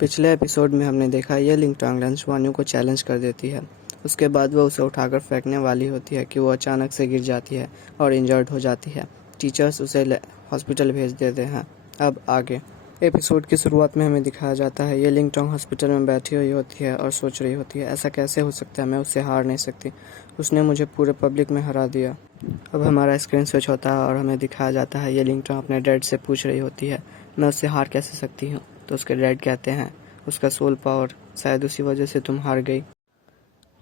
पिछले एपिसोड में हमने देखा ये लिंगटोंग लेंसवान्यू को चैलेंज कर देती है। उसके बाद वह उसे उठाकर फेंकने वाली होती है कि वो अचानक से गिर जाती है और इंजर्ड हो जाती है। टीचर्स उसे हॉस्पिटल भेज देते हैं। अब आगे एपिसोड की शुरुआत में हमें दिखाया जाता है ये लिंगटोंग हॉस्पिटल में बैठी हुई होती है और सोच रही होती है, ऐसा कैसे हो सकता है, मैं उससे हार नहीं सकती, उसने मुझे पूरे पब्लिक में हरा दिया। अब हमारा स्क्रीन स्विच होता है और हमें दिखाया जाता है ये लिंगटोंग अपने डैड से पूछ रही होती है, मैं उससे हार कैसे सकती हूँ। तो उसके डैड कहते हैं, उसका सोल पावर, शायद उसी वजह से तुम हार गई।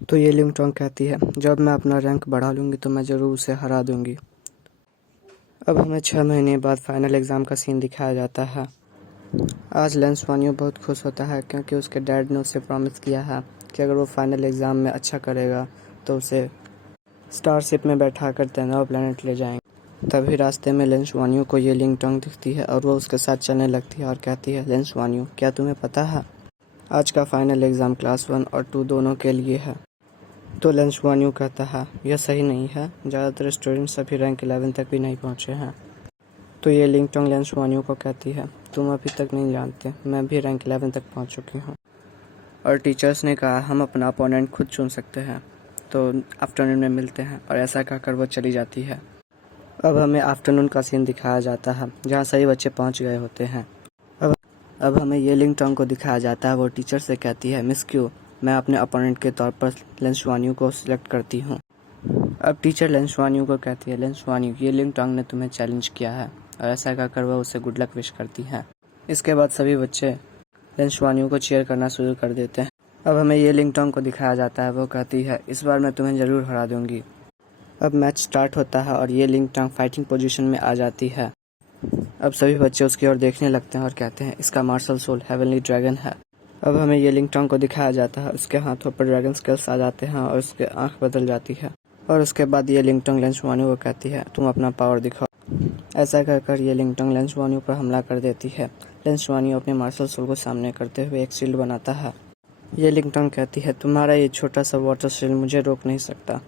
तो ये लिंगटोंग कहती है, जब मैं अपना रैंक बढ़ा लूँगी तो मैं ज़रूर उसे हरा दूँगी। अब हमें 6 महीने बाद फाइनल एग्ज़ाम का सीन दिखाया जाता है। आज लेंसवान्यू बहुत खुश होता है क्योंकि उसके डैड ने उसे प्रॉमिस किया है कि अगर वो फाइनल एग्ज़ाम में अच्छा करेगा तो उसे स्टारशिप में बैठा कर तैनाव प्लेनेट ले जाएंगे। तभी रास्ते में लेंसवान्यू को ये लिंगटोंग दिखती है और वो उसके साथ चलने लगती है और कहती है, लेंसवान्यू, क्या तुम्हें पता है आज का फाइनल एग्ज़ाम क्लास 1 और 2 दोनों के लिए है। तो लेंसवान्यू कहता है, यह सही नहीं है, ज़्यादातर स्टूडेंट्स अभी रैंक 11 तक भी नहीं पहुँचे हैं। तो ये लिंगटोंग लेंसवान्यू को कहती है, तुम अभी तक नहीं जानते, मैं भी रैंक 11 तक पहुँच चुकी हूँ और टीचर्स ने कहा हम अपना अपोनेंट खुद चुन सकते हैं, तो आफ्टरनून में मिलते हैं। और ऐसा कहकर वो चली जाती है। अब हमें आफ्टरनून का सीन दिखाया जाता है जहाँ सभी बच्चे पहुँच गए होते हैं। अब हमें ये लिंगटोंग को दिखाया जाता है, वो टीचर से कहती है, मिस क्यू, मैं अपने अपोनेंट के तौर पर लेंसवान्यू को सिलेक्ट करती हूँ। अब टीचर लेंसवान्यू को कहती है, लेंसवान्यू, ये लिंगटोंग ने तुम्हें चैलेंज किया है। और ऐसा कहकर वह उसे गुड लक विश करती है। इसके बाद सभी बच्चे लेंसवान्यू को चीयर करना शुरू कर देते हैं। अब हमें ये लिंगटोंग को दिखाया जाता है, वो कहती है, इस बार मैं तुम्हें ज़रूर हरा दूंगी। अब मैच स्टार्ट होता है और ये लिंगटोंग फाइटिंग पोजीशन में आ जाती है। अब सभी बच्चे उसकी ओर देखने लगते हैं और कहते हैं, इसका मार्शल सोल हेवनली ड्रैगन है। अब हमें ये लिंगटोंग को दिखाया जाता है, उसके हाथों पर ड्रैगन स्केल्स आ जाते हैं और उसके आंख बदल जाती है। और उसके बाद ये लिंगटोंग लेंसवान्यू को कहती है, तुम अपना पावर दिखाओ। ऐसा कहकर ये लिंगटोंग लेंसवान्यू पर हमला कर देती है। लेंसवान्यू अपने मार्शल सोल को सामने करते हुए एक शील्ड बनाता है। ये लिंगटोंग कहती है, तुम्हारा ये छोटा सा वाटर शील्ड मुझे रोक नहीं सकता,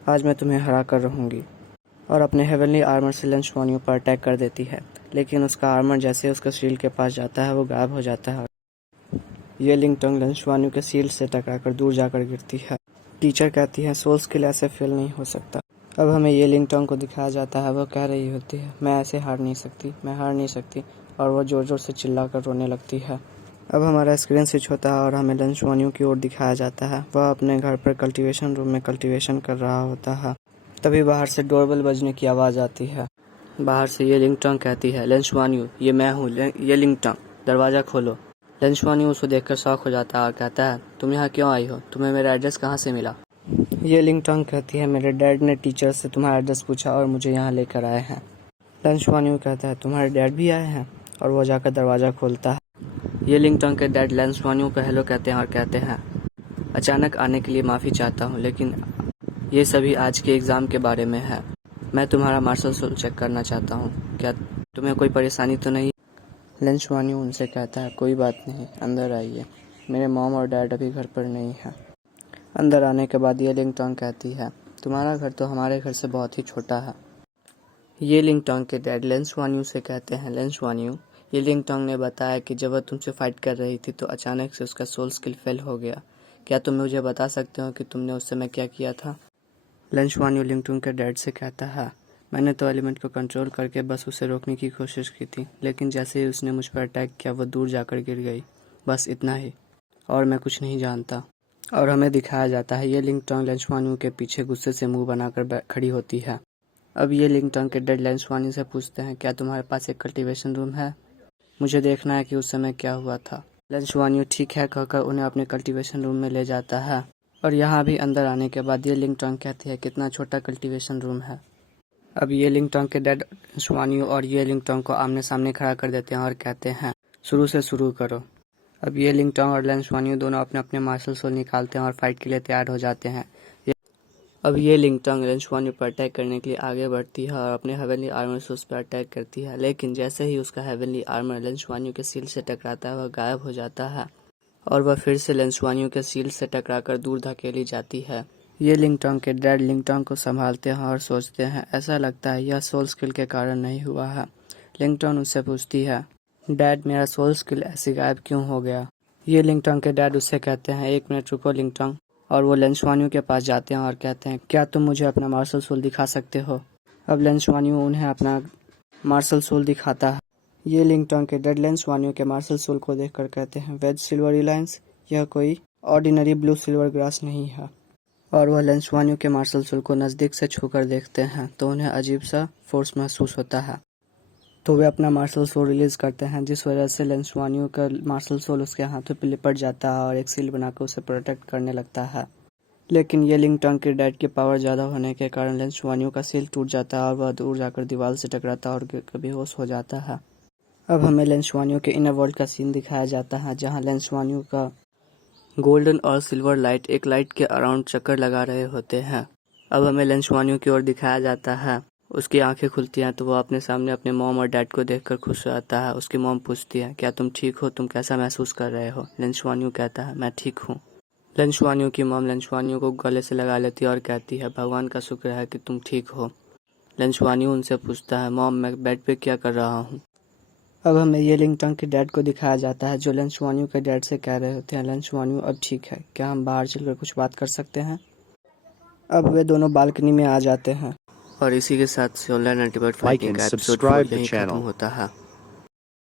आज मैं तुम्हें हरा कर रहूँगी। और अपने हेवनली आर्मर से लेंसवान्यू पर अटैक कर देती है, लेकिन उसका आर्मर जैसे उसके शील्ड के पास जाता है वो गायब हो जाता है। ये लिंगटोंग लेंसवान्यू के शील्ड से टकराकर दूर जाकर गिरती है। टीचर कहती है, सोल स्किल ऐसे फेल नहीं हो सकता। अब हमें ये लिंगटोंग को दिखाया जाता है, वो कह रही होती है, मैं ऐसे हार नहीं सकती, मैं हार नहीं सकती। और वह जोर जोर से चिल्लाकर रोने लगती है। अब हमारा स्क्रीन स्विच होता है और हमें लेंसवान्यू की ओर दिखाया जाता है। वह अपने घर पर कल्टीवेशन रूम में कल्टीवेशन कर रहा होता है। तभी बाहर से डोरबेल बजने की आवाज़ आती है। बाहर से ये लिंगटोंग कहती है, लेंसवान्यू, ये मैं हूँ, ये लिंगटोंग, दरवाज़ा खोलो। लेंसवान्यू उसको देखकर शॉक हो जाता है और कहता है, तुम यहाँ क्यों आई हो, तुम्हें मेरा एड्रेस कहाँ से मिला। ये लिंगटोंग कहती है, मेरे डैड ने टीचर से तुम्हारा एड्रेस पूछा और मुझे यहाँ लेकर आए हैं। लेंसवान्यू कहता है, तुम्हारे डैड भी आए हैं। और वो जाकर दरवाज़ा खोलता है। ये लिंगटोंग के डैड लेंसवान्यू को हेलो कहते हैं और कहते हैं, अचानक आने के लिए माफ़ी चाहता हूँ, लेकिन ये सभी आज के एग्ज़ाम के बारे में है। मैं तुम्हारा मार्शल सोल चेक करना चाहता हूँ, क्या तुम्हें कोई परेशानी तो नहीं। लेंसवान्यू उनसे कहता है, कोई बात नहीं, अंदर आइए, मेरे मॉम और डैड अभी घर पर नहीं है। अंदर आने के बाद ये लिंगटोंग कहती है, तुम्हारा घर तो हमारे घर से बहुत ही छोटा है। ये लिंगटोंग के डैड लेंसवान्यू से कहते हैं, लेंसवान्यू, ये लिंगटोंग ने बताया कि जब वह तुमसे फाइट कर रही थी तो अचानक से उसका सोल स्किल फेल हो गया। क्या तुम मुझे बता सकते हो कि तुमने उस समय क्या किया था। लेंसवान्यू लिंगटोंग के डैड से कहता है, मैंने तो एलिमेंट को कंट्रोल करके बस उसे रोकने की कोशिश की थी, लेकिन जैसे ही उसने मुझ पर अटैक किया वह दूर जाकर गिर गई, बस इतना ही, और मैं कुछ नहीं जानता। और हमें दिखाया जाता है ये लिंगटोंग लेंसवान्यू के पीछे गुस्से से मुंह बनाकर खड़ी होती है। अब ये लिंगटोंग के डैड लेंसवान्यू से पूछते हैं, क्या तुम्हारे पास एक कल्टीवेशन रूम है, मुझे देखना है कि उस समय क्या हुआ था। लेंसवान्यू ठीक है कहकर उन्हें अपने कल्टीवेशन रूम में ले जाता है। और यहाँ भी अंदर आने के बाद ये लिंगटोंग कहती है, कितना छोटा कल्टीवेशन रूम है। अब ये लिंगटोंग के डैड लेंसवान्यू और ये लिंगटोंग को आमने सामने खड़ा कर देते हैं और कहते हैं, शुरू से शुरू करो। अब ये लिंगटोंग और लेंसवान्यू दोनों अपने अपने मार्शल सोल निकालते हैं और फाइट के लिए तैयार हो जाते हैं। अब ये लिंगटोंग लेंसवान्यू पर अटैक करने के लिए आगे बढ़ती है और अपने हेवनली आर्मर से उस पर अटैक करती है, लेकिन जैसे ही उसका हेवनली आर्मर लेंसवान्यू के शील्ड से टकराता है वह गायब हो जाता है और वह फिर से लेंसवान्यू के शील्ड से टकराकर दूर धकेली जाती है। ये लिंगटोंग के डैड लिंगटोंग को संभालते हैं और सोचते हैं, ऐसा लगता है यह सोल स्किल के कारण नहीं हुआ है। लिंगटोंग उससे पूछती है, डैड, मेरा सोल स्किल ऐसे गायब क्यों हो गया। ये लिंगटोंग के डैड उससे कहते हैं 1 मिनट रुको लिंगटोंग, और वो लेंसवान्यू के पास जाते हैं और कहते हैं क्या तुम मुझे अपना मार्शल सोल दिखा सकते हो। अब लेंसवान्यू उन्हें अपना मार्शल सोल दिखाता है। ये लिंगटोंग के डैड लेंसवान्यू के मार्शल सोल को देखकर कहते हैं वेज सिल्वर लाइन्स, यह कोई ऑर्डिनरी ब्लू सिल्वर ग्रास नहीं है। और वह लेंसवान्यू के मार्शल सोल को नज़दीक से छूकर देखते हैं तो उन्हें अजीब सा फोर्स महसूस होता है, तो वे अपना मार्शल सोल रिलीज करते हैं, जिस वजह से लेंसवान्यू का मार्शल सोल उसके हाथों पर लिपट जाता है और एक सील बनाकर उसे प्रोटेक्ट करने लगता है। लेकिन ये लिंगटोंग के डैड की पावर ज़्यादा होने के कारण लेंसवान्यू का सील टूट जाता है और वह दूर जाकर दीवार से टकराता है और गिरकर बेहोश हो जाता है। अब हमें लेंसवान्यू के इनर वर्ल्ड का सीन दिखाया जाता है, जहाँ लेंसवान्यू का गोल्डन और सिल्वर लाइट एक लाइट के अराउंड चक्कर लगा रहे होते हैं। अब हमें लेंसवान्यू की ओर दिखाया जाता है, उसकी आंखें खुलती हैं तो वह अपने सामने अपने मॉम और डैड को देखकर खुश हो जाता है। उसकी मॉम पूछती है क्या तुम ठीक हो, तुम कैसा महसूस कर रहे हो। लेंसवान्यू कहता है मैं ठीक हूँ। लेंसवान्यू की मॉम लेंसवान्यू को गले से लगा लेती है और कहती है भगवान का शुक्र है कि तुम ठीक हो। लेंसवान्यू उनसे पूछता है मॉम मैं बेड पे क्या कर रहा हूँ। अब हमें ये लिंगटोंग के डैड को दिखाया जाता है जो लेंसवान्यू के डैड से कह रहे होते हैं लेंसवान्यू अब ठीक है, क्या हम बाहर चलकर कुछ बात कर सकते हैं। अब वे दोनों बालकनी में आ जाते हैं और इसी के साथ सोलर अल्टीमेट फाइटिंग का एपिसोड 4 यहीं खत्म होता है।